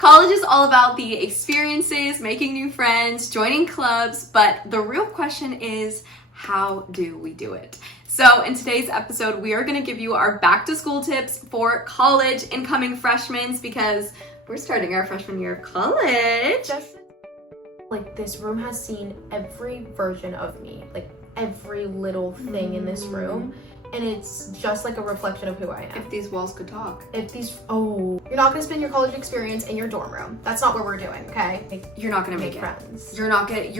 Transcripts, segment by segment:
College is all about the experiences, making new friends, joining clubs, but the real question is, how do we do it? So in today's episode, we are going to give you our back to school tips for college incoming freshmen because we're starting our freshman year of college. Like, this room has seen every version of me, like every little thing in this room, and it's just like a reflection of who I am. If these walls could talk. You're not gonna spend your college experience in your dorm room. That's not what we're doing, okay? You're not gonna make friends. You're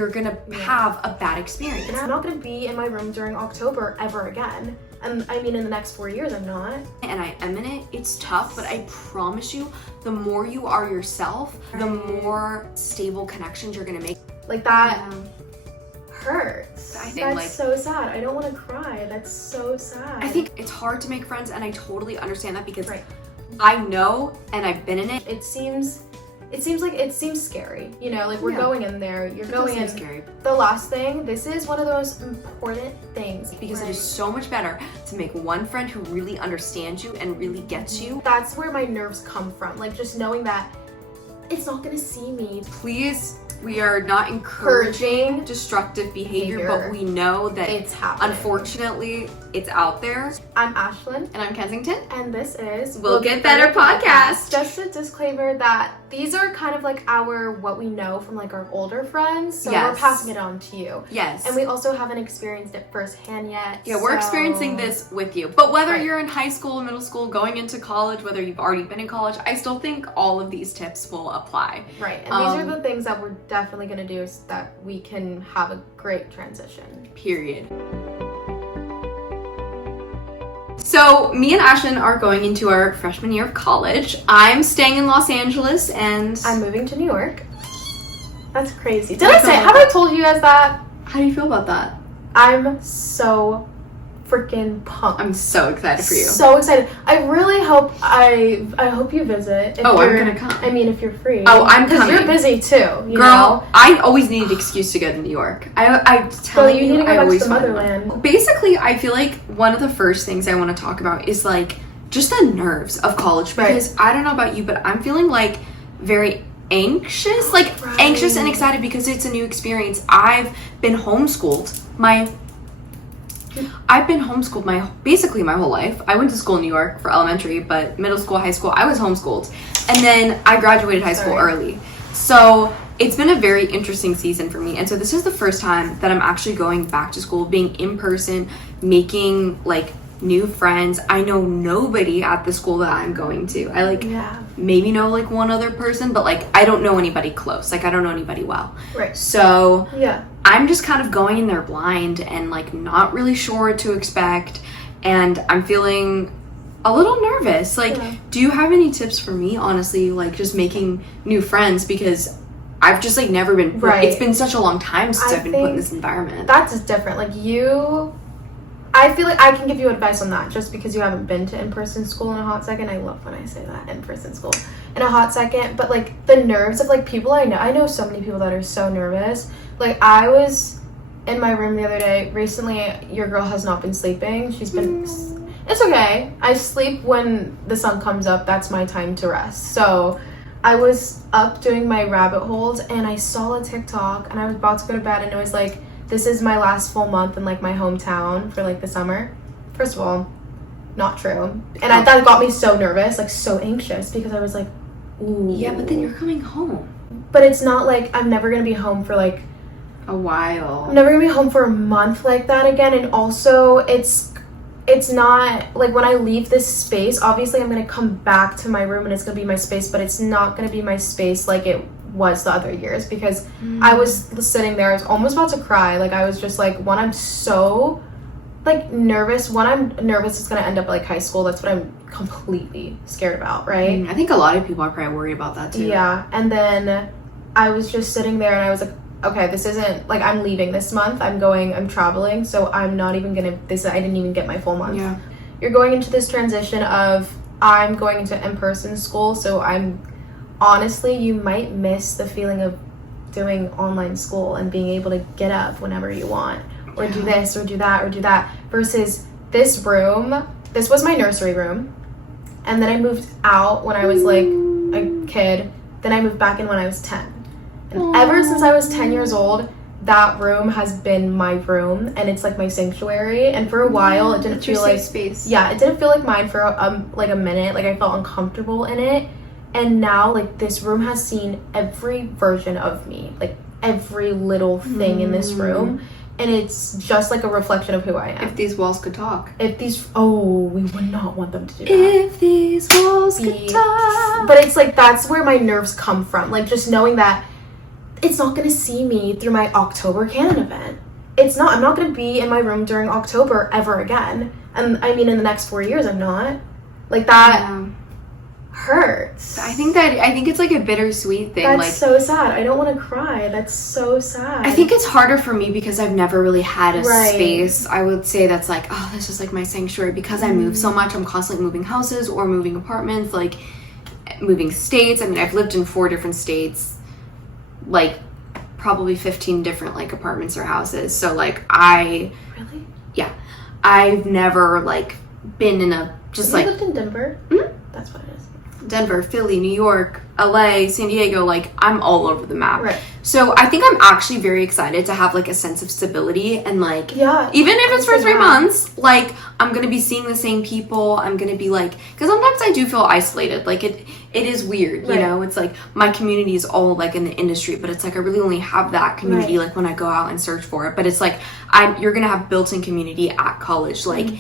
gonna have a bad experience. And I'm not gonna be in my room during October ever again. And I mean, in the next 4 years, I'm not. And I am in it. It's tough, but I promise you, the more you are yourself, the more stable connections you're gonna make. Like, that hurts. I think, that's so sad. I don't want to cry. That's so sad. I think it's hard to make friends, and I totally understand that because I know and I've been in it. It seems scary, you know, like we're going in there, you're going in. Scary. The last thing, this is one of the most important things because it is so much better to make one friend who really understands you and really gets you. That's where my nerves come from, like just knowing that it's not gonna see me. Please, we are not encouraging destructive behavior, but we know that it's happening. Unfortunately, it's out there. I'm Ashlyn. And I'm Kensington. And this is We'll Get Better Podcast. Just a disclaimer that these are kind of like what we know from like our older friends. So we're passing it on to you. Yes. And we also haven't experienced it firsthand yet. Yeah, we're experiencing this with you. But whether you're in high school, middle school, going into college, whether you've already been in college, I still think all of these tips will apply. Right. And these are the things that we're definitely going to do so that we can have a great transition. Period. So me and Ashlyn are going into our freshman year of college. I'm staying in Los Angeles and I'm moving to New York. That's crazy. Have I told you guys that? How do you feel about that? I'm so freaking pumped. I'm so excited for you. So excited. I really hope I hope you visit. I'm gonna come. I mean, if you're free. Oh, I'm coming. Because you're busy too, you Girl, I always needed an excuse to go to New York. I tell you need to go back to the motherland. Basically, I feel like one of the first things I want to talk about is like just the nerves of college because I don't know about you, but I'm feeling like very anxious, anxious and excited because it's a new experience. I've been homeschooled basically my whole life. I went to school in New York for elementary, but middle school, high school, I was homeschooled. And then I graduated high school early. So it's been a very interesting season for me. And so this is the first time that I'm actually going back to school, being in person, making like new friends. I know nobody at the school that I'm going to. I maybe know like one other person, but like I don't know anybody close. Like I don't know anybody well. Right. So I'm just kind of going in there blind and like not really sure what to expect. And I'm feeling a little nervous. Like, do you have any tips for me, honestly, like just making new friends? Because I've just like never been, it's been such a long time since I've been put in this environment. That's different. Like I feel like I can give you advice on that just because you haven't been to in-person school in a hot second. I love when I say that, in-person school in a hot second. But like the nerves of like people I know so many people that are so nervous. Like I was in my room the other day. Recently, your girl has not been sleeping. She's been, it's okay. I sleep when the sun comes up. That's my time to rest. So I was up doing my rabbit holes and I saw a TikTok and I was about to go to bed and it was like, this is my last full month in like my hometown for like the summer. First of all, not true. And that got me so nervous, like so anxious because I was like, ooh. Yeah, but then you're coming home. But it's not like I'm never gonna be home for like a while. I'm never gonna be home for a month like that again. And also it's not like when I leave this space, obviously I'm gonna come back to my room and it's gonna be my space, but it's not gonna be my space like it was the other years because I was sitting there, I was almost about to cry. Like I was just like, I'm so like nervous. I'm nervous it's gonna end up like high school. That's what I'm completely scared about, right? I think a lot of people are probably worried about that too. Yeah, and then I was just sitting there and I was like, okay, this isn't like I'm leaving this month. I'm traveling, so I'm not even gonna I didn't even get my full month. Yeah. You're going into this transition of I'm going into in-person school, so honestly, you might miss the feeling of doing online school and being able to get up whenever you want or do this or do that or do that versus this room. This was my nursery room. And then I moved out when I was like a kid Then I moved back in when I was 10. And ever since I was 10 years old, that room has been my room, and it's like my sanctuary. And for a while, it didn't feel like space. Yeah, it didn't feel like mine for like a minute. Like I felt uncomfortable in it. And now, like, this room has seen every version of me, like every little thing in this room, and it's just like a reflection of who I am. If these walls could talk. We would not want them to do that. If these walls could talk. But it's like, that's where my nerves come from. Like, just knowing that it's not going to see me through my October canon event. I'm not going to be in my room during October ever again. And I mean, in the next 4 years, I'm not. Like, that hurts. I think it's like a bittersweet thing. That's like, so sad. I don't want to cry. That's so sad. I think it's harder for me because I've never really had a space, I would say, that's like, oh, this is like my sanctuary. Because I move so much, I'm constantly moving houses or moving apartments, like moving states. I mean, I've lived in 4 different states, like probably 15 different like apartments or houses. So like Really? Yeah. I've never like been in a just Have like you lived in Denver? Mm-hmm. That's what it is. Philly, New York, LA, San Diego, like I'm all over the map. Right. So I think I'm actually very excited to have like a sense of stability and like, Yeah, even if it's for 3 yeah. months, like I'm going to be seeing the same people. I'm going to be like, because sometimes I do feel isolated. Like it is weird, you Right. know, it's like my community is all like in the industry, but it's like I really only have that community Right. like when I go out and search for it. But it's like, you're going to have built-in community at college. Like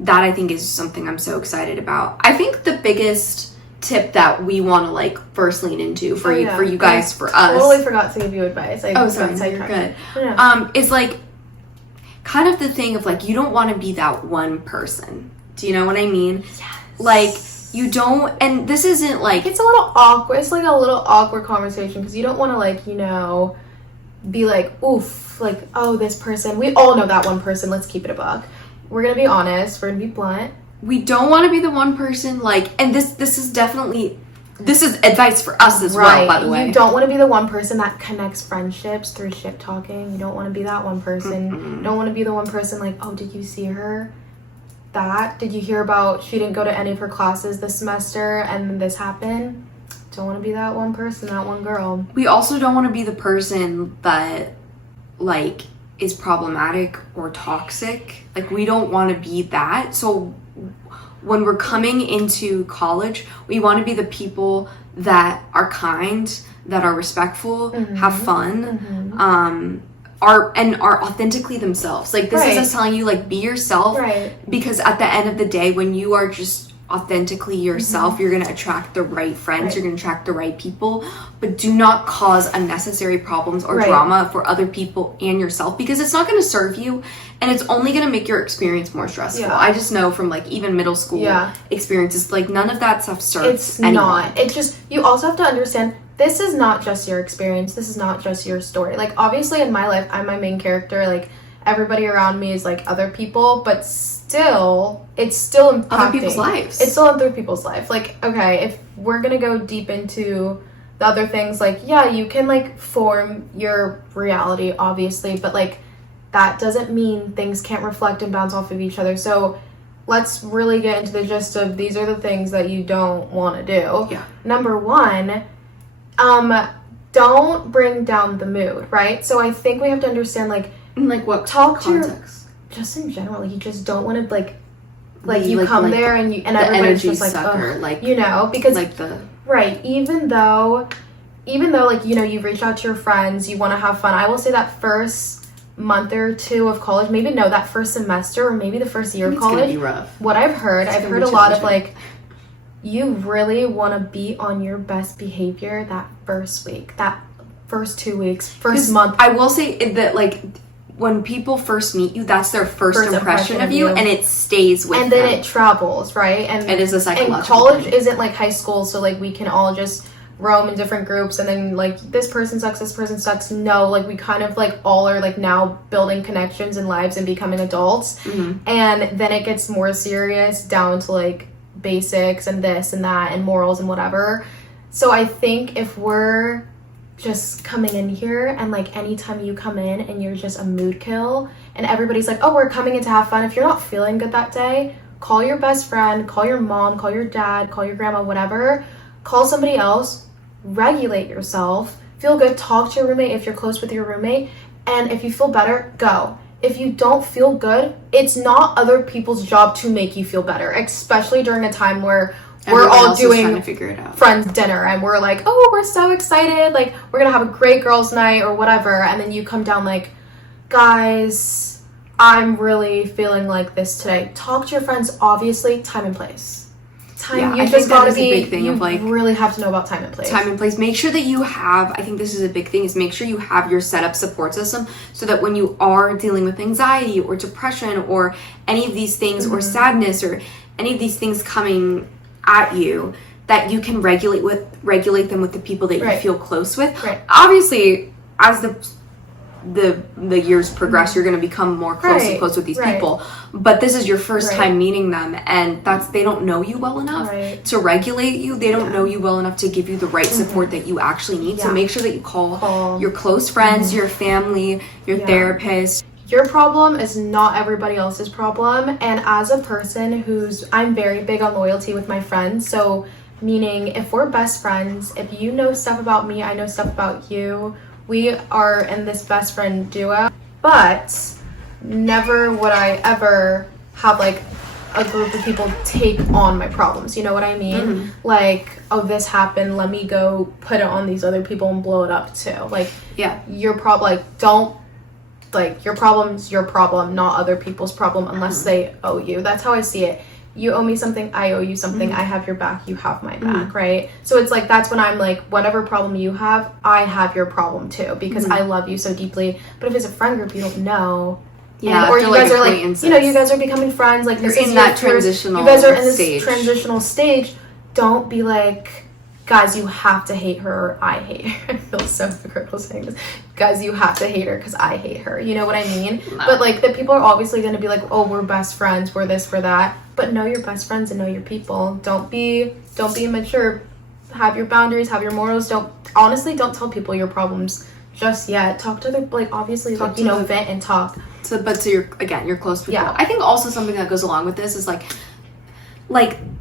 that I think is something I'm so excited about. I think the biggest tip that we want to like first lean into for you guys, for us. Totally forgot to give you advice. I Sorry, got you're sidetracked. good. No. Is like kind of the thing of like you don't want to be that one person. Do you know what I mean? Yes. Like you don't, and this isn't like It's a little awkward. It's like a little awkward conversation because you don't want to like, be like, oof, like, oh, this person. We all know that one person. Let's keep it a buck. We're gonna be honest. We're gonna be blunt. we don't want to be the one person like, and this is advice for us as well, by the way. You don't want to be the one person that connects friendships through shit talking. You don't want to be that one person. You don't want to be the one person like, oh, did you see her? Did you hear about she didn't go to any of her classes this semester and then this happened? Don't want to be that one person, that one girl. We also don't want to be the person that like is problematic or toxic. Like we don't want to be that. So when we're coming into college, we want to be the people that are kind, that are respectful, have fun, are authentically themselves. Like this is us telling you like be yourself, because at the end of the day, when you are just authentically yourself, you're going to attract the right friends, you're going to attract the right people, but do not cause unnecessary problems or drama for other people and yourself, because it's not going to serve you and it's only going to make your experience more stressful. I just know from like even middle school experiences, like none of that stuff serves anyone. Not. It's just, you also have to understand, this is not just your experience, this is not just your story. Like obviously in my life, I'm my main character, like everybody around me is like other people, but still, it's still impacting other people's lives. It's still other people's life. Like, okay, if we're gonna go deep into the other things, like, yeah, you can like form your reality, obviously, but like that doesn't mean things can't reflect and bounce off of each other. So let's really get into the gist of these are the things that you don't want to do. Number one, don't bring down the mood, right? So I think we have to understand, like what talk context? Just in general, you just don't want to like you come there and everybody's just like, sucker, like because like the even though like you've reached out to your friends, you want to have fun. I will say that first month or two of college, maybe no, that first semester or maybe the first year of college, gonna be rough. What I've heard a lot of like, you really want to be on your best behavior that first week, that first 2 weeks, first month. I will say that like when people first meet you, that's their first impression of you, and it stays with them. And then it travels, right? And it is a psychological And college thing. Isn't like high school, so like we can all just roam in different groups and then like this person sucks. No, like we kind of like all are like now building connections and lives and becoming adults. And then it gets more serious down to like basics and this and that and morals and whatever. So I think if we're just coming in here and like anytime you come in and you're just a mood kill and everybody's like, oh, we're coming in to have fun, if you're not feeling good that day, call your best friend, call your mom, call your dad, call your grandma, whatever, call somebody else, regulate yourself, feel good, talk to your roommate if you're close with your roommate, and if you feel better, go. If you don't feel good, it's not other people's job to make you feel better, especially during a time where we're all doing friends dinner and we're like, oh, we're so excited, like we're gonna have a great girls night or whatever, and then you come down like, guys, I'm really feeling like this today. Talk to your friends, obviously, time and place. You just gotta be, a big thing, you of like, really have to know about time and place. Time and place. Make sure that you have, I think this is a big thing, is make sure you have your set up support system so that when you are dealing with anxiety or depression or any of these things or sadness or any of these things coming at you, that you can regulate them with the people that you feel close with. Obviously, as the years progress, you're going to become more close with these people, but this is your first time meeting them, and they don't know you well enough to regulate you. They don't know you well enough to give you the right support that you actually need. So make sure that you call your close friends, your family, your therapist. Your problem is not everybody else's problem, and as a person I'm very big on loyalty with my friends, so meaning if we're best friends, if you know stuff about me, I know stuff about you, we are in this best friend duo, but never would I ever have like a group of people take on my problems, you know what I mean? Like, oh, this happened, let me go put it on these other people and blow it up too. Like, your problem, like, don't, like, your problem's your problem, not other people's problem, unless they owe you. That's how I see it. You owe me something, I owe you something, I have your back, you have my back, right? So it's like, that's when I'm like, whatever problem you have, I have your problem too, because I love you so deeply. But if it's a friend group you don't know, or you guys are like, you know, you guys are becoming friends, like, you're in that transitional stage. You guys are in this transitional stage. Don't be like, guys, you have to hate her or I hate her. I feel so hypocritical saying this. Guys, you have to hate her because I hate her. You know what I mean? No. But like, the people are obviously going to be like, oh, we're best friends, we're this, we're that. But know your best friends and know your people. Don't be immature. Have your boundaries, have your morals. Don't tell people your problems just yet. Talk to them, like, obviously, like, vent and talk. But to your close people. Yeah. I think also something that goes along with this is like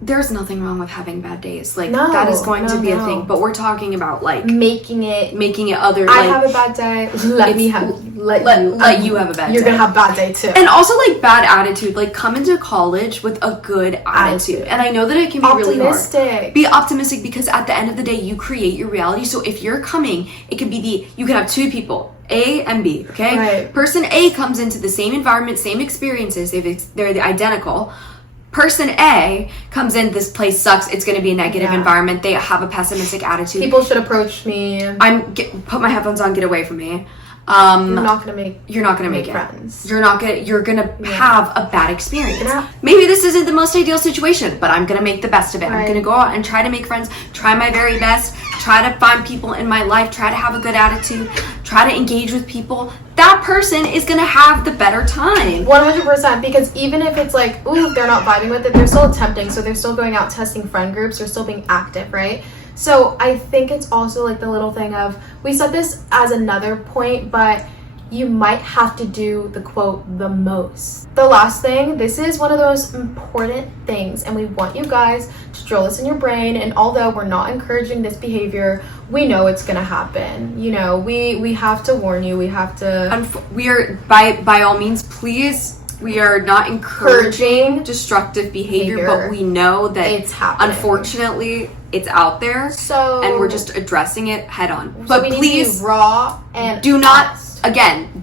there's nothing wrong with having bad days. Like, that is going to be a thing. But we're talking about like making it other. I have a bad day. Let you have a bad day. You're gonna have a bad day too. And also, like, bad attitude. Like, come into college with a good attitude. And I know that it can be really hard. Be optimistic, because at the end of the day, you create your reality. So if you're coming, it could be you can have two people, A and B. Okay. Right. Person A comes into the same environment, same experiences. They're identical. Person A comes in, this place sucks, it's going to be a negative environment, they have a pessimistic attitude. People should approach me. Put my headphones on, get away from me. You're not gonna make friends. You're gonna have a bad experience. Maybe this isn't the most ideal situation, but I'm gonna make the best of it. I'm gonna go out and try to make friends, try my very best, try to find people in my life, try to have a good attitude, try to engage with people. That person is gonna have the better time. 100%, because even if it's like, ooh, they're not vibing with it, they're still attempting, so they're still going out testing friend groups, they're still being active, right? So I think it's also like the little thing of, we said this as another point, but you might have to do the quote, the most. The last thing, this is one of those important things, and we want you guys to drill this in your brain, and although we're not encouraging this behavior, we know it's gonna happen. You know, we have to warn you, we have to... We are, by all means, please... We are not encouraging destructive behavior, but we know that it's happening. Unfortunately, it's out there. So, and we're just addressing it head on. So but we please, need to be raw and do honest.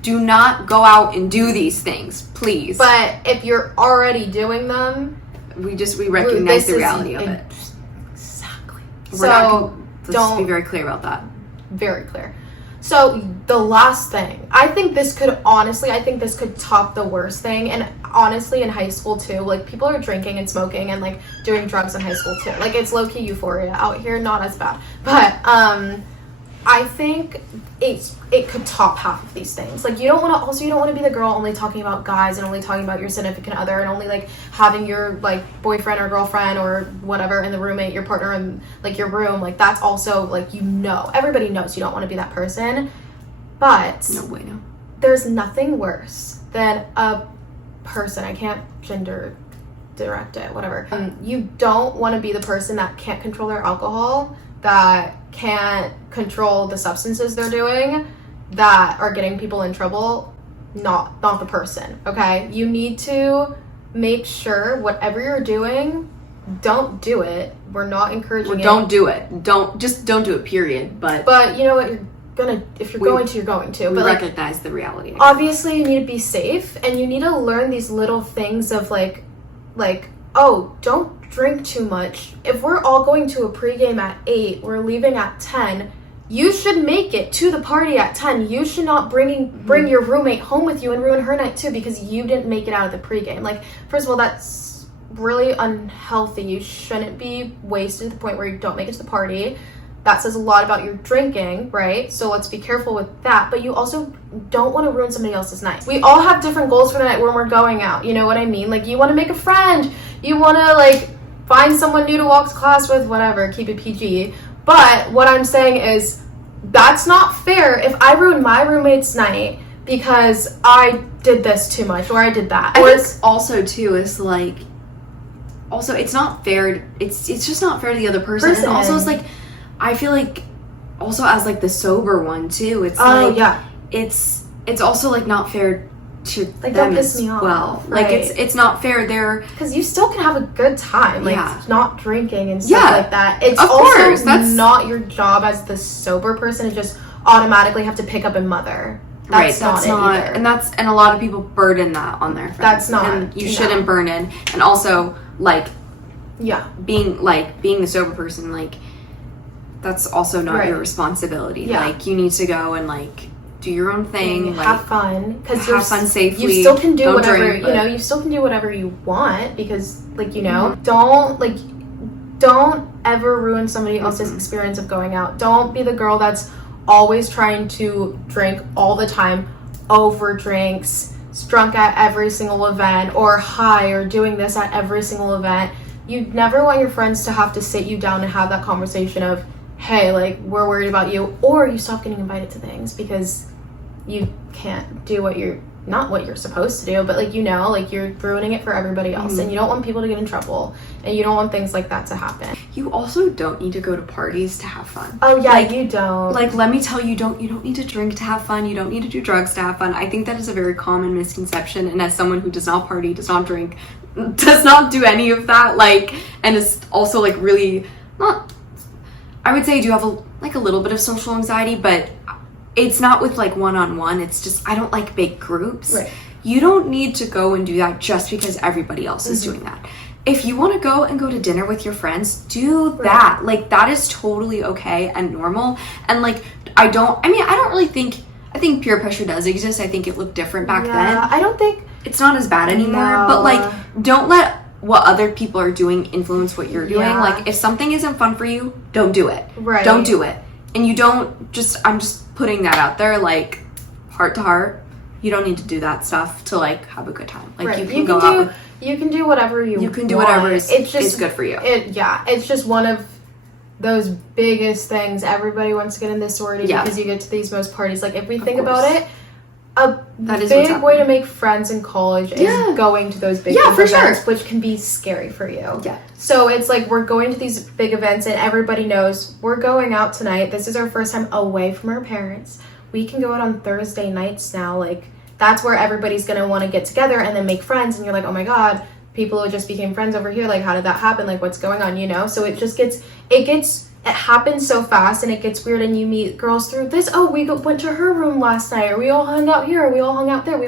do not go out and do these things, please. But if you're already doing them, we recognize the reality of it. Exactly. Let's be very clear about that. Very clear. So the last thing, I think this could top the worst thing, and honestly in high school too, like, people are drinking and smoking and like doing drugs in high school too. Like, it's low-key euphoria out here, not as bad. But I think it could top half of these things. Like, you don't want to be the girl only talking about guys and only talking about your significant other and only like having your like boyfriend or girlfriend or whatever and the roommate, your partner in like your room. Like, that's also like, everybody knows you don't want to be that person. But no way, no. There's nothing worse than a person, I can't gender direct it, whatever. You don't want to be the person that can't control their alcohol, that can't control the substances they're doing that are getting people in trouble, not the person, okay? You need to make sure whatever you're doing, don't do it. We're not encouraging it. Don't do it. Don't do it, period. But you know what, if you're going to, you're going to. We but recognize the reality. Obviously, you need to be safe, and you need to learn these little things of like, oh, don't drink too much. If we're all going to a pregame at 8, we're leaving at 10, you should make it to the party at 10. You should not bring your roommate home with you and ruin her night too because you didn't make it out of the pregame. Like, first of all, that's really unhealthy. You shouldn't be wasted to the point where you don't make it to the party. That says a lot about your drinking, right? So let's be careful with that. But you also don't want to ruin somebody else's night. We all have different goals for the night when we're going out. You know what I mean? Like, you want to make a friend. You want to, like, find someone new to walk to class with, whatever. Keep it PG. But what I'm saying is that's not fair if I ruin my roommate's night because I did this too much or I did that. I think also, too, is, like, also, it's not fair. It's just not fair to the other person. And also, it's, like, I feel like also as like the sober one too, it's it's also like not fair to like them don't piss me as off. Well, right. Like it's not fair there because you still can have a good time, like not drinking and stuff like that. It's of also course, that's not your job as the sober person to just automatically have to pick up and mother. That's not and a lot of people burden that on their friends. That's not, and you shouldn't burden. And also like being the sober person, like that's also not your responsibility. Like you need to go and like do your own thing, and like have fun because have fun safely. You still can do whatever drink, you still can do whatever you want because like don't ever ruin somebody else's experience of going out. Don't be the girl that's always trying to drink all the time, over drinks, drunk at every single event, or high, or doing this at every single event. You never want your friends to have to sit you down and have that conversation of, hey, like, we're worried about you, or you stop getting invited to things because you can't do what you're supposed to do, but like you're ruining it for everybody else, and you don't want people to get in trouble, and you don't want things like that to happen. You also don't need to go to parties to have fun. Oh yeah, like, you don't. Like, let me tell you, you don't need to drink to have fun. You don't need to do drugs to have fun. I think that is a very common misconception, and as someone who does not party, does not drink, does not do any of that, like, and is also like really not, I would say I do have a little bit of social anxiety, but it's not with like one-on-one. It's just I don't like big groups. Right. You don't need to go and do that just because everybody else is doing that. If you want to go to dinner with your friends, do that. Like, that is totally okay and normal. And like I think peer pressure does exist. I think it looked different back then. I don't think it's not as bad anymore. No. But like, don't let what other people are doing influence what you're doing. Like, if something isn't fun for you, don't do it. Right. Don't do it. And you don't I'm just putting that out there, like, heart to heart. You don't need to do that stuff to like have a good time. Like, you can go out. You can do whatever you can do want. whatever is good for you. It's just one of those biggest things. Everybody wants to get in this sorority because you get to these most parties. Like, if we think about it, a big way to make friends in college is going to those big events, which can be scary for you. Yeah. So it's like we're going to these big events and everybody knows we're going out tonight. This is our first time away from our parents. We can go out on Thursday nights now. Like, that's where everybody's going to want to get together and then make friends. And you're like, oh my God, people who just became friends over here. Like, how did that happen? Like, what's going on? So it just it happens so fast and it gets weird, and you meet girls through this. Oh, we went to her room last night, or we all hung out here, or we all hung out there,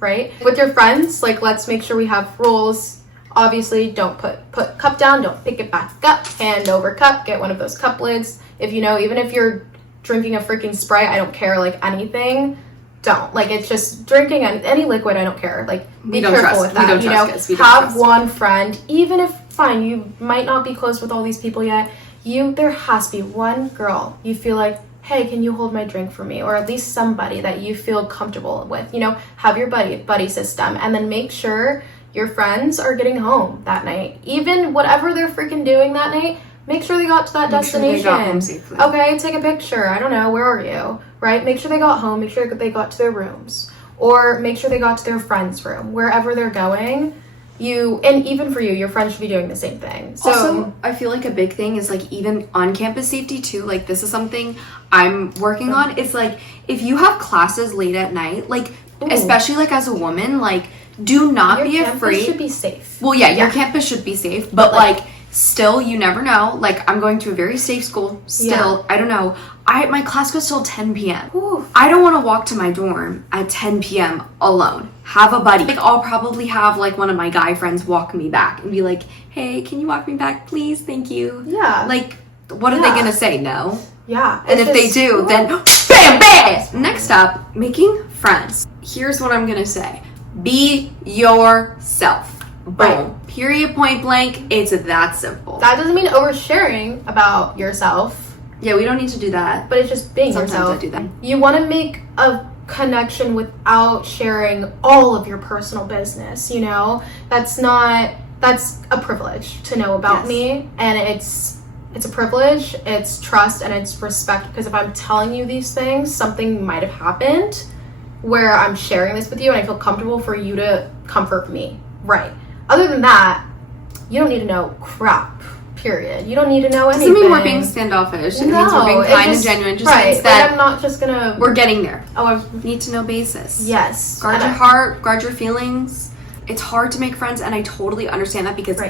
right? With your friends, like, let's make sure we have rules. Obviously, don't put cup down, don't pick it back up, hand over cup, get one of those cup lids. If even if you're drinking a freaking Sprite, I don't care, like, anything, don't. Like, it's just drinking any liquid, I don't care. Like, be careful with that. Have one friend, even if, fine, you might not be close with all these people yet, there has to be one girl you feel like, hey, can you hold my drink for me? Or at least somebody that you feel comfortable with. Have your buddy system, and then make sure your friends are getting home that night. Even whatever they're freaking doing that night, make sure they got to that destination. Sure they got home safely. Okay, take a picture. I don't know, where are you? Right? Make sure they got home. Make sure they got to their rooms. Or make sure they got to their friend's room. Wherever they're going, and even for you, your friends should be doing the same thing. So also, I feel like a big thing is like even on campus safety too. Like this is something I'm working on. It's like if you have classes late at night, like especially like as a woman, like do not be afraid. Your campus should be safe. Well, yeah, your campus should be safe, but like still, you never know. Like I'm going to a very safe school. Still, I don't know. My class goes till 10 p.m. Oof. I don't want to walk to my dorm at 10 p.m. alone. Have a buddy. Like I'll probably have like one of my guy friends walk me back and be like, "Hey, can you walk me back, please? Thank you." Yeah. Like, what are they gonna say? No. Yeah. And if they do, then bam, bam. Next up, making friends. Here's what I'm gonna say: be yourself. Boom. Right. Period. Point blank. It's that simple. That doesn't mean oversharing about yourself. Yeah, we don't need to do that. But it's just being Sometimes yourself. I do that. You want to make a connection without sharing all of your personal business, you know? That's a privilege to know about me, and it's a privilege, it's trust, and it's respect, because if I'm telling you these things, something might have happened where I'm sharing this with you and I feel comfortable for you to comfort me. Right. Other than that, you don't need to know crap. Period. You don't need to know anything. Doesn't mean we're being standoffish. It means we're being kind and genuine. Just means that like I'm not just gonna. We're getting there. Oh, I need to know basis. Yes. Guard your heart. Guard your feelings. It's hard to make friends, and I totally understand that because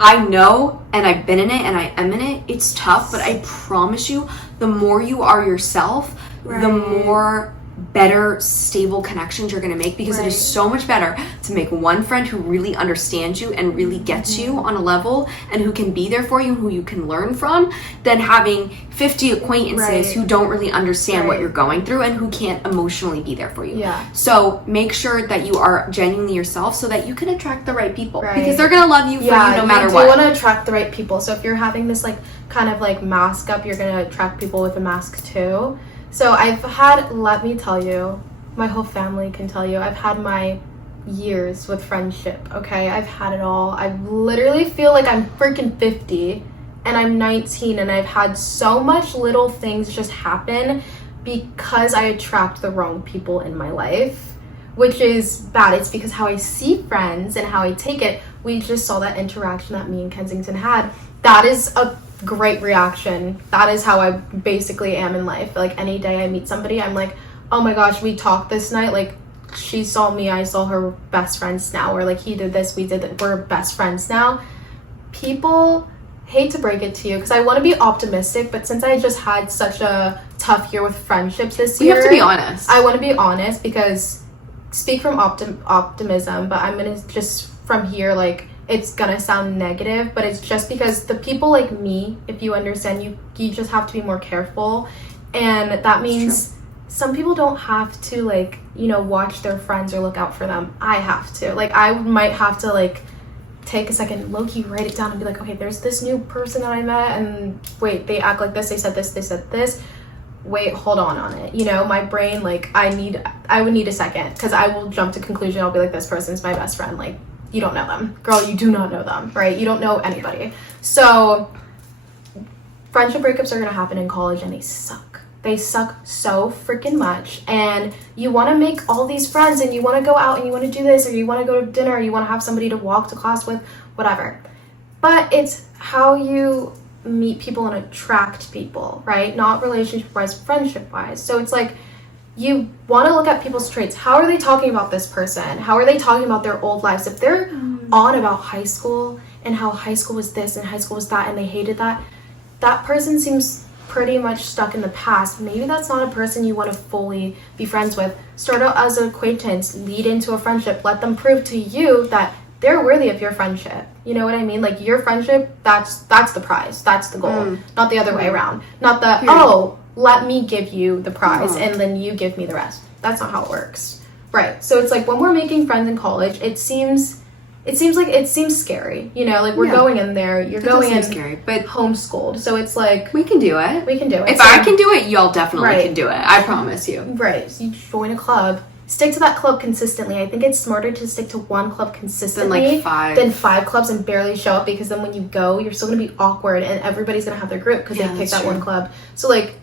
I know, and I've been in it, and I am in it. It's tough, but I promise you, the more you are yourself, the more better, stable connections you're going to make, because it is so much better to make one friend who really understands you and really gets you on a level and who can be there for you, who you can learn from, than having 50 acquaintances who don't really understand what you're going through and who can't emotionally be there for you. So make sure that you are genuinely yourself so that you can attract the right people, because they're going to love you for you no matter what. You want to attract the right people. So if you're having this like kind of like mask up, you're going to attract people with a mask too. So I've had, let me tell you, my whole family can tell you, I've had my years with friendship, okay? I've had it all. I literally feel like I'm freaking 50 and I'm 19, and I've had so much little things just happen because I attract the wrong people in my life, which is bad. It's because how I see friends and how I take it. We just saw that interaction that me and Kensington had. That is a great reaction. That is how I basically am in life. Like any day I meet somebody, I'm like, oh my gosh, we talked this night, like she saw me, I saw her, best friends now, or like he did this, we did that, we're best friends now. People, hate to break it to you because I want to be optimistic, but since I just had such a tough year with friendships this year, you have to be honest. I want to be honest, because speak from optimism, but I'm gonna just from here, like, it's gonna sound negative, but it's just because the people like me, if you understand, you just have to be more careful. And that means some people don't have to, like, you know, watch their friends or look out for them. I have to. Like, I might have to, like, take a second, low-key write it down and be like, okay, there's this new person that I met, and wait, they act like this, they said this, wait, hold on it. You know, my brain, like, I would need a second, because I will jump to conclusion. I'll be like, this person's my best friend. Like, you don't know them. Girl, you do not know them, right? You don't know anybody. So friendship breakups are gonna happen in college, and they suck. They suck so freaking much. And you want to make all these friends, and you want to go out, and you want to do this, or you want to go to dinner, or you want to have somebody to walk to class with, whatever. But it's how you meet people and attract people, right? Not relationship-wise, friendship-wise. So it's like, you want to look at people's traits. How are they talking about this person? How are they talking about their old lives? If they're on about high school and how high school was this and high school was that and they hated that, that person seems pretty much stuck in the past. Maybe that's not a person you want to fully be friends with. Start out as an acquaintance, lead into a friendship, let them prove to you that they're worthy of your friendship. You know what I mean? Like, your friendship, that's the prize. That's the goal. Not the other way around. Not the, let me give you the prize and then you give me the rest. That's not how it works. Right. So it's like, when we're making friends in college, it seems scary. You know, like, we're going in there, you're going in scary, but homeschooled. So it's like, we can do it. We can do it. If I can do it, y'all definitely can do it. I promise you. Right. So you join a club. Stick to that club consistently. I think it's smarter to stick to one club consistently than five clubs and barely show up, because then when you go, you're still going to be awkward and everybody's going to have their group because they picked that one club. So, like,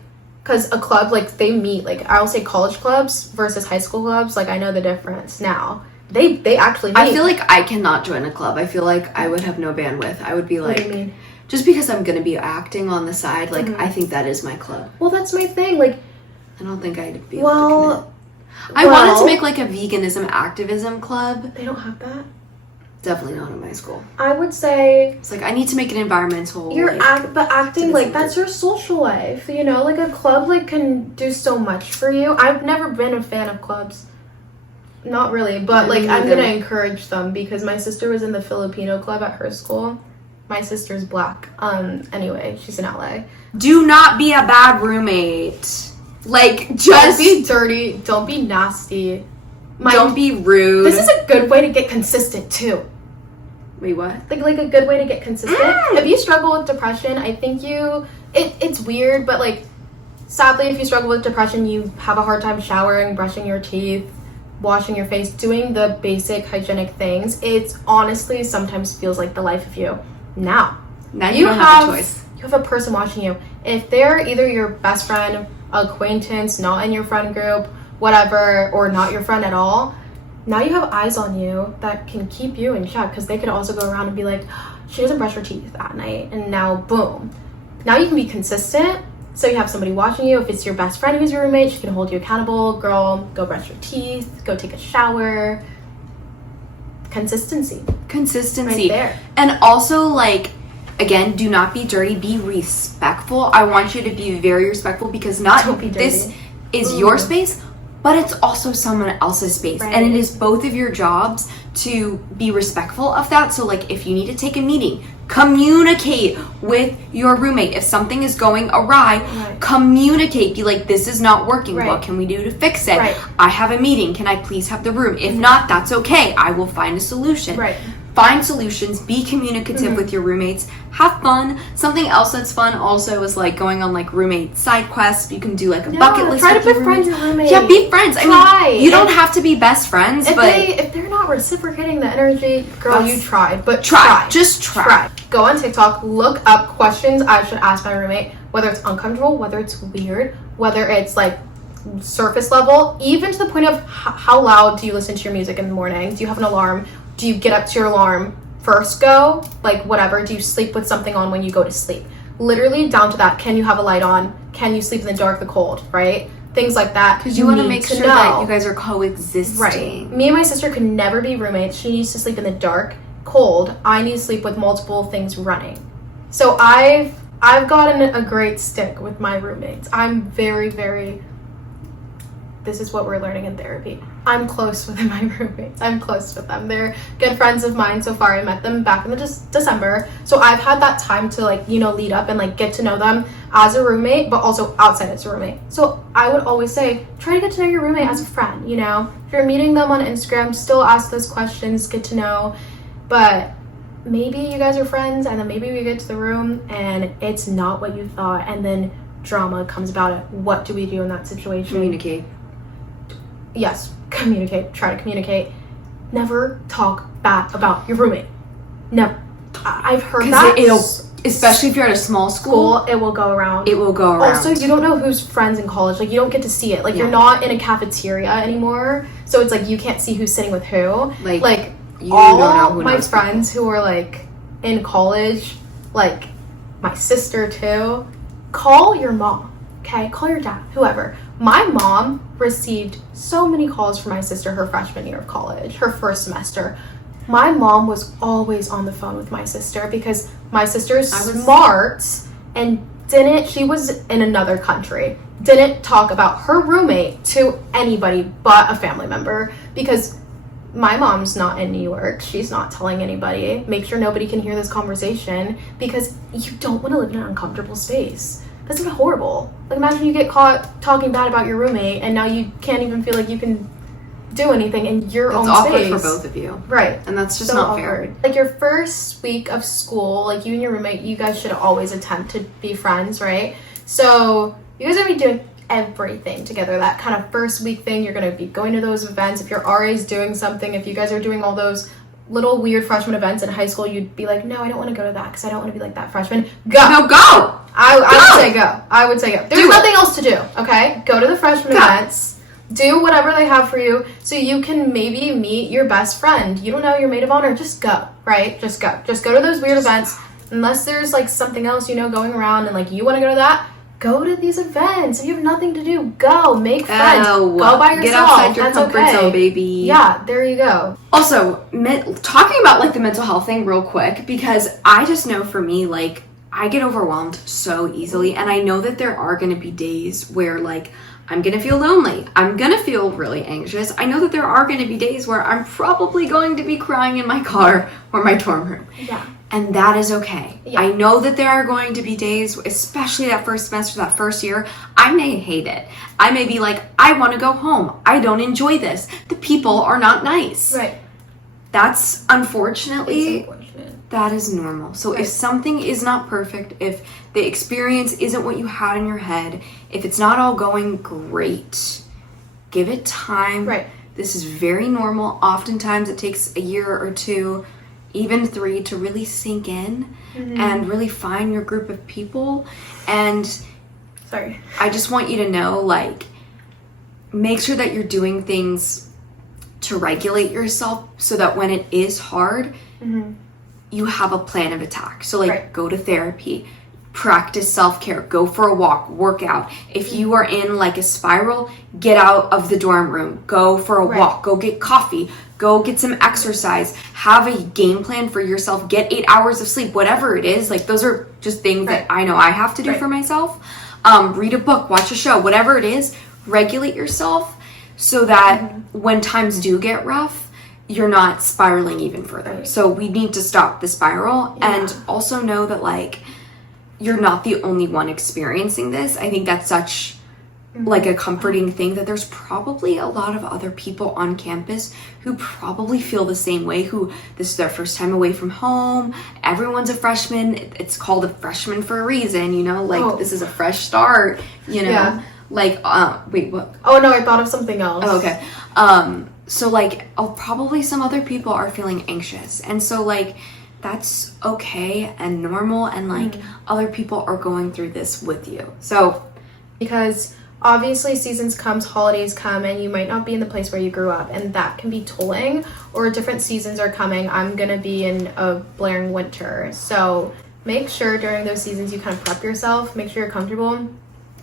because a club, like, they meet, like, I'll say college clubs versus high school clubs, like, I know the difference now. They actually meet. I feel like I cannot join a club. I feel like I would have no bandwidth. I would be like, what do you mean? Just because I'm going to be acting on the side, like, I think that is my club. Well, that's my thing. Like, I don't think I'd be able to commit. I well, wanted to make, like, a veganism activism club. They don't have that. Definitely not in my school. I would say it's like I need to make an environmental. But acting like that's your social life, you know. Like a club like can do so much for you. I've never been a fan of clubs, not really. But like I'm gonna encourage them because my sister was in the Filipino club at her school. My sister's black. Anyway, she's in LA. Do not be a bad roommate. Like just don't be dirty. Don't be nasty. Don't be rude. This is a good way to get consistent too. Wait, what? Like a good way to get consistent. If you struggle with depression, I think it's weird, but like sadly if you struggle with depression, you have a hard time showering, brushing your teeth, washing your face, doing the basic hygienic things. It's honestly sometimes feels like the life of you. Now you don't have a choice. You have a person watching you. If they're either your best friend, acquaintance, not in your friend group, whatever, or not your friend at all, now you have eyes on you that can keep you in check because they could also go around and be like, she doesn't brush her teeth at night, and now boom. Now you can be consistent, so you have somebody watching you. If it's your best friend who's your roommate, she can hold you accountable. Girl, go brush your teeth, go take a shower. Consistency right there. And also, like, again, do not be dirty, be respectful. I want you to be very respectful because this is your space, but it's also someone else's space. Right. And it is both of your jobs to be respectful of that. So like if you need to take a meeting, communicate with your roommate. If something is going awry, communicate. Be like, this is not working. What can we do to fix it? I have a meeting. Can I please have the room? If not, that's okay. I will find a solution. Find solutions, be communicative with your roommates, have fun. Something else that's fun also is like going on like roommate side quests. You can do like a bucket list. Try to be friends with roommates. Yeah, be friends. I mean, you don't have to be best friends, if they're not reciprocating the energy, girl, you try. But just try. Go on TikTok, look up questions I should ask my roommate, whether it's uncomfortable, whether it's weird, whether it's like surface level, even to the point of how loud do you listen to your music in the morning? Do you have an alarm? Do you get up to your alarm first go? Like whatever. Do you sleep with something on when you go to sleep? Literally down to that. Can you have a light on? Can you sleep in the dark, the cold, right? Things like that. Because you want to make sure that you guys are coexisting. Right. Me and my sister could never be roommates. She needs to sleep in the dark, cold. I need to sleep with multiple things running. So I've gotten a great stick with my roommates. I'm very, very... This is what we're learning in therapy. I'm close with my roommates. I'm close with them. They're good friends of mine so far. I met them back in December. So I've had that time to like, you know, lead up and like get to know them as a roommate, but also outside as a roommate. So I would always say, try to get to know your roommate as a friend, you know? If you're meeting them on Instagram, still ask those questions, get to know. But maybe you guys are friends and then maybe we get to the room and it's not what you thought and then drama comes about it. What do we do in that situation? Communicate. Yes, communicate. Try to communicate. Never talk bad about your roommate. Never. I've heard that. Especially if you're at a small school, it will go around. It will go around. Also, you don't know who's friends in college. Like, you don't get to see it. Like, you're not in a cafeteria anymore. So it's like you can't see who's sitting with who. Like all my friends who are like in college, like my sister too, call your mom. Okay, call your dad, whoever. My mom received so many calls from my sister her freshman year of college, her first semester. My mom was always on the phone with my sister because my sister's smart and she was in another country, didn't talk about her roommate to anybody but a family member because my mom's not in New York. She's not telling anybody. Make sure nobody can hear this conversation because you don't want to live in an uncomfortable space. That's horrible. Like, imagine you get caught talking bad about your roommate and now you can't even feel like you can do anything in your own space. It's awkward for both of you. Right. And that's just so not awkward. fair. Like, your first week of school, like, you and your roommate, you guys should always attempt to be friends, right? So, you guys are going to be doing everything together. That kind of first week thing, you're going to be going to those events. If your RA is doing something, if you guys are doing all those little weird freshman events in high school, you'd be like, no, I don't want to go to that because I don't want to be like that freshman. Go! No, go! I would say go. I would say go. There's nothing else to do, okay? Go to the freshman events. Do whatever they have for you so you can maybe meet your best friend. You don't know your maid of honor, just go, right? Just go to those weird events. Unless there's like something else, going around and like you want to go to that, go to these events. If you have nothing to do, go make friends. Go by yourself. Get outside your That's comfort zone, baby. Yeah, there you go. Also, talking about like the mental health thing real quick, because I just know for me, like, I get overwhelmed so easily, and I know that there are going to be days where like I'm going to feel lonely. I'm going to feel really anxious. I know that there are going to be days where I'm probably going to be crying in my car or my dorm room. Yeah. And that is okay. Yeah. I know that there are going to be days, especially that first semester, that first year, I may hate it. I may be like, I want to go home. I don't enjoy this. The people are not nice. Right. That's unfortunately, It's unfortunate. that is normal. So if something is not perfect, if the experience isn't what you had in your head, if it's not all going great, give it time. Right. This is very normal. Oftentimes it takes a year or two, even 3, to really sink in and really find your group of people. And Sorry. I just want you to know, like, make sure that you're doing things to regulate yourself so that when it is hard, you have a plan of attack. So like go to therapy, practice self-care, go for a walk, work out. If you are in like a spiral, get out of the dorm room, go for a walk, go get coffee, go get some exercise, have a game plan for yourself, get 8 hours of sleep, whatever it is. Like those are just things that I know I have to do for myself. Read a book, watch a show, whatever it is, regulate yourself so that when times do get rough, you're not spiraling even further. So we need to stop the spiral and also know that like you're not the only one experiencing this. I think that's such like a comforting thing that there's probably a lot of other people on campus who probably feel the same way, who this is their first time away from home. Everyone's a freshman. It's called a freshman for a reason, like this is a fresh start, like, wait, what? Oh no, I thought of something else. Oh, okay. So like, probably some other people are feeling anxious. And so like, that's okay and normal. And like, other people are going through this with you. So, because obviously seasons comes, holidays come, and you might not be in the place where you grew up, and that can be tolling, or different seasons are coming. I'm gonna be in a blaring winter. So make sure during those seasons you kind of prep yourself, make sure you're comfortable.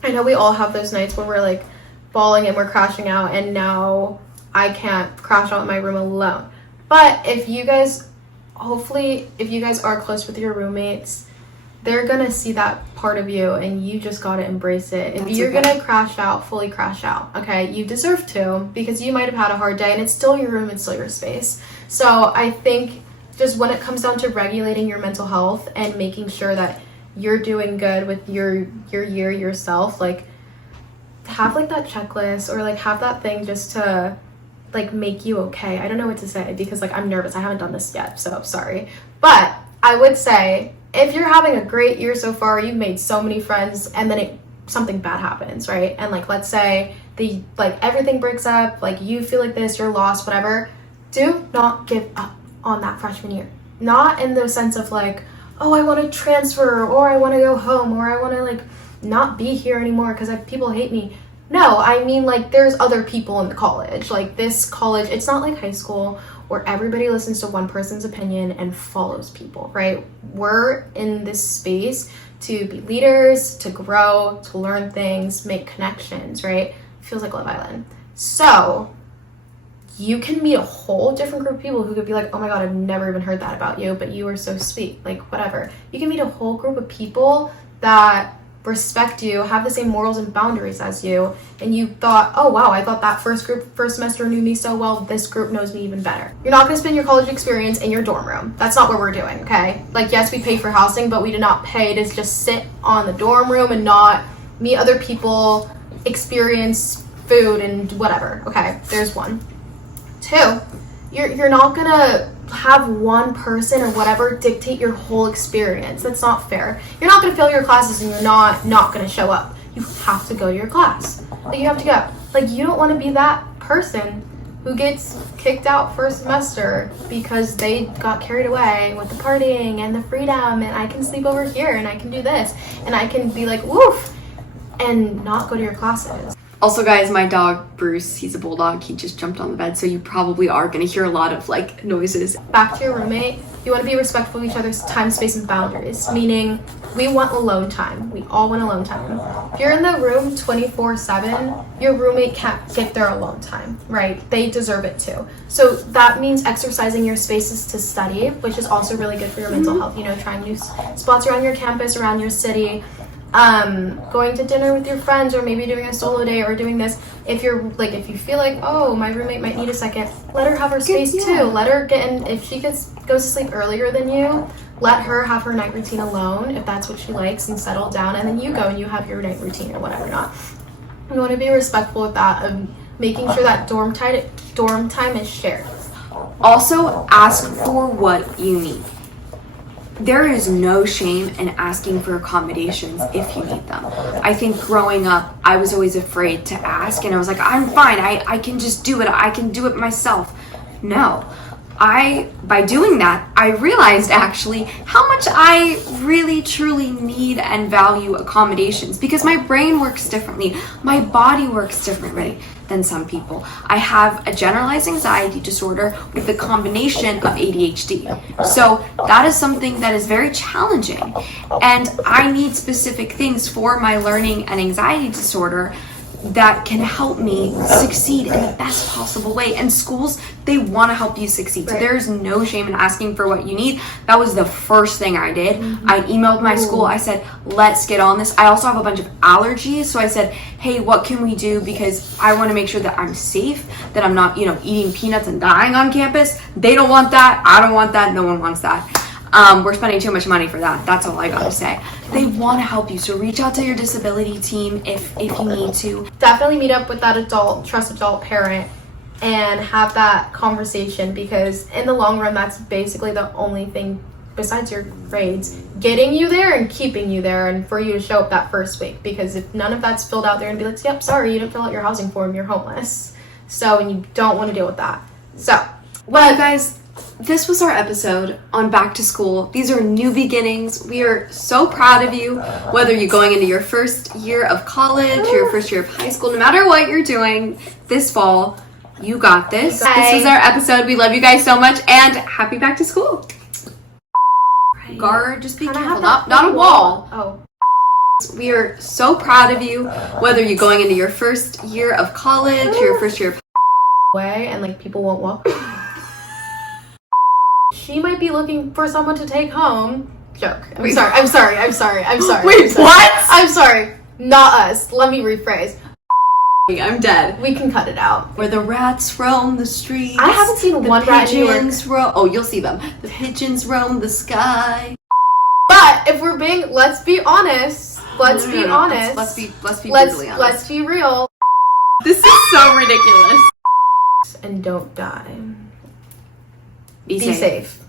I know we all have those nights where we're like bawling and we're crashing out, and now I can't crash out in my room alone. But if you guys are close with your roommates, they're gonna see that part of you, and you just gotta embrace it. If you're gonna crash out, fully crash out, okay? You deserve to, because you might have had a hard day, and it's still your room, it's still your space. So I think just when it comes down to regulating your mental health and making sure that you're doing good with your year yourself, like have like that checklist, or like have that thing just to like make you okay. I don't know what to say because like I'm nervous. I haven't done this yet, so sorry. But I would say if you're having a great year so far, you've made so many friends, and then something bad happens, right? And like let's say everything breaks up, like you feel like this, you're lost, whatever. Do not give up on that freshman year. Not in the sense of like, oh, I want to transfer, or I want to go home, or I want to like not be here anymore because people hate me. No, I mean like there's other people in the college. Like this college, it's not like high school where everybody listens to one person's opinion and follows people, right? We're in this space to be leaders, to grow, to learn things, make connections, right? Feels like Love Island. So you can meet a whole different group of people who could be like, oh my god, I've never even heard that about you, but you were so sweet, like whatever. You can meet a whole group of people that respect you, have the same morals and boundaries as you, and you thought, oh wow, I thought that first semester knew me so well, this group knows me even better. You're not going to spend your college experience in your dorm room. That's not what we're doing, okay? Like yes, we pay for housing, but we did not pay to just sit on the dorm room and not meet other people, experience food and whatever, okay? There's one. 2, you're not gonna have one person or whatever dictate your whole experience. That's not fair. You're not gonna fail your classes and you're not gonna show up. You have to go to your class. Like you have to go. Like you don't want to be that person who gets kicked out first semester because they got carried away with the partying and the freedom, and I can sleep over here and I can do this and I can be like woof and not go to your classes. Also, guys, my dog, Bruce, he's a bulldog. He just jumped on the bed, so you probably are going to hear a lot of, like, noises. Back to your roommate, you want to be respectful of each other's time, space, and boundaries, meaning we want alone time. We all want alone time. If you're in the room 24/7, your roommate can't get their alone time, right? They deserve it too. So that means exercising your spaces to study, which is also really good for your mental health. You know, trying new spots around your campus, around your city. Going to dinner with your friends, or maybe doing a solo day, or doing this. If you feel like, oh, my roommate might need a second, let her have her space too. Let her get in. If she goes to sleep earlier than you, let her have her night routine alone if that's what she likes, and settle down, and then you go and you have your night routine or whatever. Not. You want to be respectful with that, of making sure that dorm time is shared. Also, ask for what you need. There is no shame in asking for accommodations if you need them. I think growing up, I was always afraid to ask, and I was like, I'm fine, I can just do it, I can do it myself. No. By doing that, I realized actually how much I really truly need and value accommodations, because my brain works differently, my body works differently than some people. I have a generalized anxiety disorder with a combination of ADHD. So that is something that is very challenging, and I need specific things for my learning and anxiety disorder that can help me succeed in the best possible way. And schools, they want to help you succeed. So there's no shame in asking for what you need. That was the first thing I did. I emailed my school. I said, let's get on this. I also have a bunch of allergies. So I said, hey, what can we do? Because I want to make sure that I'm safe, that I'm not, eating peanuts and dying on campus. They don't want that. I don't want that. No one wants that. We're spending too much money for that. That's all I gotta say. They want to help you, so reach out to your disability team if you need to. Definitely meet up with that trusted adult parent and have that conversation, because in the long run, that's basically the only thing besides your grades getting you there and keeping you there, and for you to show up that first week. Because if none of that's filled out there and be like, yep, sorry, you didn't fill out your housing form, you're homeless. So, and you don't want to deal with that. So, well, you guys, this was our episode on back to school. These are new beginnings. We are so proud of you, whether you're going into your first year of college, your first year of high school, no matter what you're doing this fall, you got this. Bye. This was our episode. We love you guys so much, and happy back to school. Right. Guard, just be careful. Not a wall. Oh. We are so proud of you, whether you're going into your first year of college, your first year of way, and like people won't walk. She might be looking for someone to take home. Joke. I'm sorry. Wait, what? I'm sorry. Not us. Let me rephrase. I'm dead. We can cut it out. Where the rats roam the streets. I haven't seen one rat in New York. Oh, you'll see them. The pigeons roam the sky. But if we're let's be honest. Let's be honest. Let's be brutally honest. Let's be real. This is so ridiculous. And don't die. Be safe.